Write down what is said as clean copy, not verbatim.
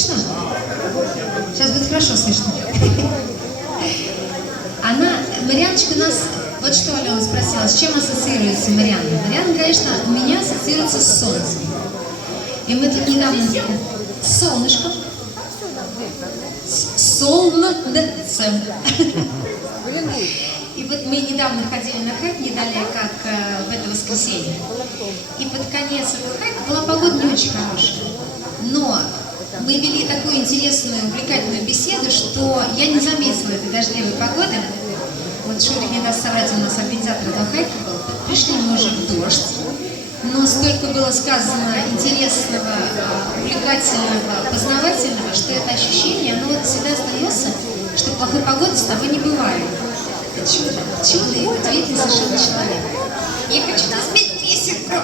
слышно? Сейчас будет хорошо слышно. Марианочка нас, вот что Алена спросила, с чем ассоциируется Марианна? Марианна, конечно, у меня ассоциируется с солнцем. И мы тут недавно с солнышком, с солнцем. И вот мы недавно ходили на хайк, не далее, как в это воскресенье. И под конец этого хайка была погода не очень хорошая. Но мы вели такую интересную, увлекательную беседу, что я не заметила этой дождливой погоды. Вот Шурик не даст соврать, у нас организатор этого хайка был. Пришли мы уже в дождь. Но столько было сказано интересного, увлекательного, познавательного, что это ощущение, оно вот всегда остается, что плохой погоды с тобой не бывает. Это чудо, чудо и удивительный совершенно человек. Я хочу спеть песенку.